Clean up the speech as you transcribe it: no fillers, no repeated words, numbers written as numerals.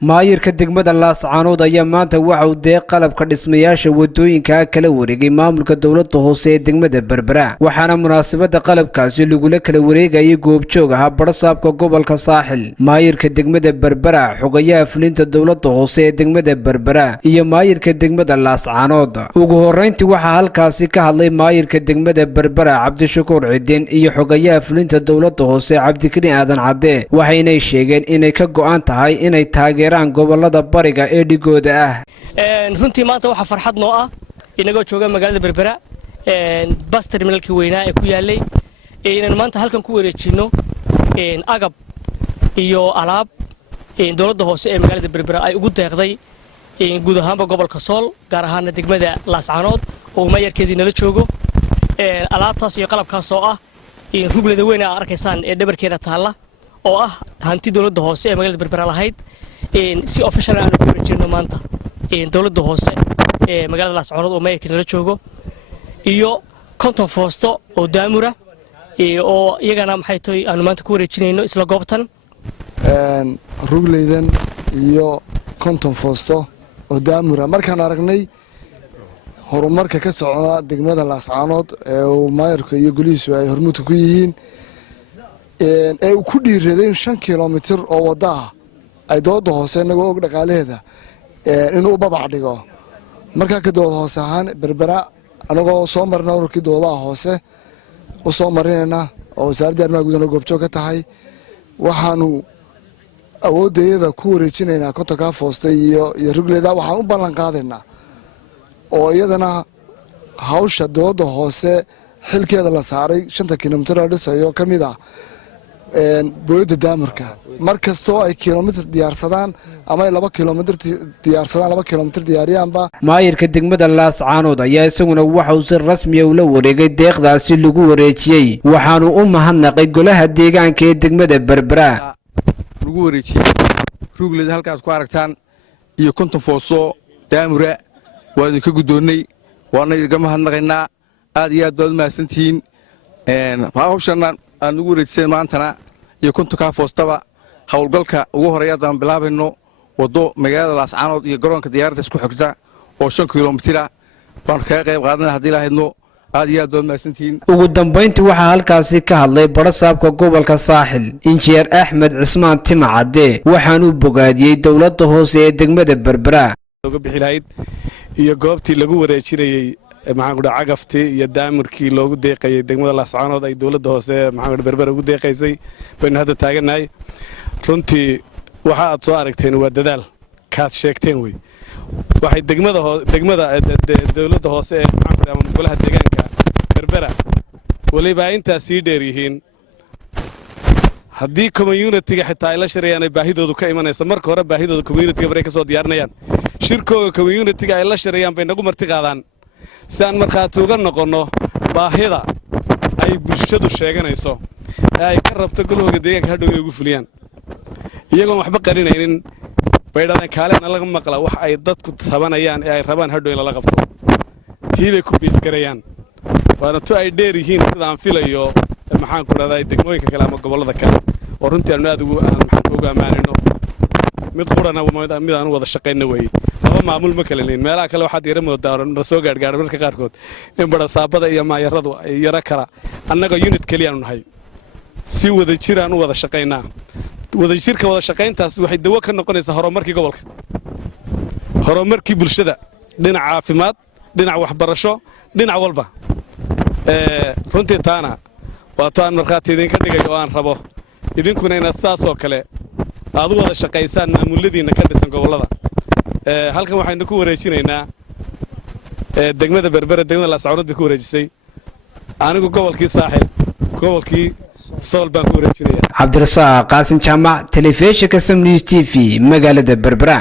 maayirka degmada Laascaanood ayaa maanta waxa uu deeq qalabka dhismayaasha wadooyinka kala wareegay maamulka dawladda hoose ee degmada Berbera waxaana munaasabada qalabkaasi lagu kala wareegayay goobjoog ah barsaabka gobolka Saaxil maayirka degmada Berbera xogayaha fulinta dawladda hoose ee degmada Berbera iyo maayirka degmada Laascaanood ugu horeyntii waxa halkaasi ka hadlay maayirka degmada Berbera Cabdishakuur Ciidin iyo xogayaha fulinta dawladda hoose Cabdikariin Aadan Cadde waxayna sheegeen inay ka go'an tahay inay taageeraan gobolada bariga ee dhigooda ah runtii maanta waxa farxad noo ah inagoo jooga magaalada Berbera bas terminalkii weynaa ee ku yaalay inaan maanta halkan ku wareejino agab iyo alaab dawladda hoose ee magaalada Berbera ay ugu deeqday guud ahaanba gobolka Sool gaar ahaan degmada Laascaanood oo maayirkeedii nala joogo alaabtaas iyo qalabkaas oo ah ruglada weyn ee arkaysaan ee dhabarkeeda taala oo ah hanti dawladda hoose ee magaalada Berbera lahayd si official aan ku wareejino maanta dawladda hoose ee magaalada Laascaanood oo maayirka nala joogo iyo konton foosto oo daamura oo iyagana maxay tahay aan maanta ku wareejinayno isla goobtan ruglaydan iyo konton foosto oo daamura markaan aragnay horumarka ka socda degmada Laascaanood ee maayirka iyo golihiisu ay hormuud ku yihiin ee ku dhiiradeen 5 kilomitir oo wada ah ay dawladda hoose inaga og dhaqaaleeda inuu babac dhigo marka ka dawladda hoose ahaan Berbera anagoo soo marnaa ururkii dawladda hoose oo soo marinayna oo wasaaradda arrimaha gudaha goobjoog ka tahay waxaanu awoodeeda ku wareejinaynaa kontonka foosta iyo rugleeda waxaan u ballan qaadaynaa oo iyadana hawsha dawladda hoose xilkeeda la saaray 5 kilomitir oo dhisayo kamid ah booyada daamarka markastoo ay kilomitir diyaarsadaan ama 2 kilomitir diyaarsadaan 2 kilomitir diyaariyaanba maayirka degmada Laascaanood ayaa isaguna waxa uu si rasmi ah ula wareegay deeqdaasi lagu wareejiyay waxaanu u mahadnaqay golaha deegaanka ee degmada Berbera lagu wareejiyay ruglada halkaas ku aragtaan iyo konton fooso daamura waa idinka gudoonay waana idinka mahadnaqaynaa aad iyo aad baad mahadsantihiin hawshan aan ugu wareejisay maantana iyo kontonka foostaba hawlgalka ugu horeeyaan bilaabayno wado magaalada Laascaanood iyo garoonka diyaaradda isku xigta oo 5 kilomitir baan ka qayb qaadanaa hadii la haydno aad iyo aad baad mahadsantihiin ugu dambeyntii waxa halkaasi ka hadlay barsaabka gobolka Saaxil injineer Axmed Cismaan Timacade waxaan u bogaadiyay dawladda hoose ee degmada Berbera uga bixilayd iyo goobtii lagu wareejinayay maxaan ku dhaca cagaftii iyo daamirkii loogu deeqayay degmada Laascaanood ay dawladda hoose maxaan Berbera ugu deeqaysay bayna hadda taaganahay runtii waxa aad soo aragteen waa dadaal kaad sheegteen way waxay degmada dawladda hoose ee maxaan ku golaha deegaanka Berbera waliba inta sii dheer yihiin haddii community-ga xitaa ay la shirayaan ay baahidoodu ka imanayso marka hore baahidooda community-ga baray ka soo diyaarinayaan shirkooda community-ga ay la shirayaan bay nagu marti qaadaan si aan markaati uga noqonno baahida ay bulshadu sheeganayso ee ay ka rabto golahooda deegaanka hadhow inay ugu fuliyaan iyagoon waxba qarinaynin bay dhaleen kaalena laga maqla wax ay dadku tabanayaan ee ay rabaan hadhow in lala qabto tii bay ku biiskarayaan waana tu ay dheer yihiin sida aan filayo maxaan ku dhahday degmooyinka kale ama gobolada kale oo runtii aanu aad ugu ammaanino mid qurana mid aan wada shaqeyno way laba maamul ma kala leeyin meelaha kale waxaad yara moodaaran soo gaargaaray marka qaarkood in barasaabada iyo maayaradu ay yara kala annaga unit kaliya aanu nahay si wada jiraan u wada shaqeynaa wada jirka wada shaqeyntaas waxay dawo ka noqonaysaa horumarkii gobolka horumarkii bulshada dhinaca caafimaad dhinaca waxbarasho dhinac walba runtii taana waa taan markhaati idinka dhigayo oo aan rabo idinkuna inaad sidaas oo kale aad u wada shaqaysaan maamuladiina ka dhisan gobolada halkan waxaynu ku wareejinaynaa degmada Berbera degmada Laascaanood bay ku wareejisay anigu gobolkii Saaxil gobolkii Sool baan ku wareejinayaa Cabdirasaaq Qaasim Jaamac telefishinka Sam News TV magaalada Berbera.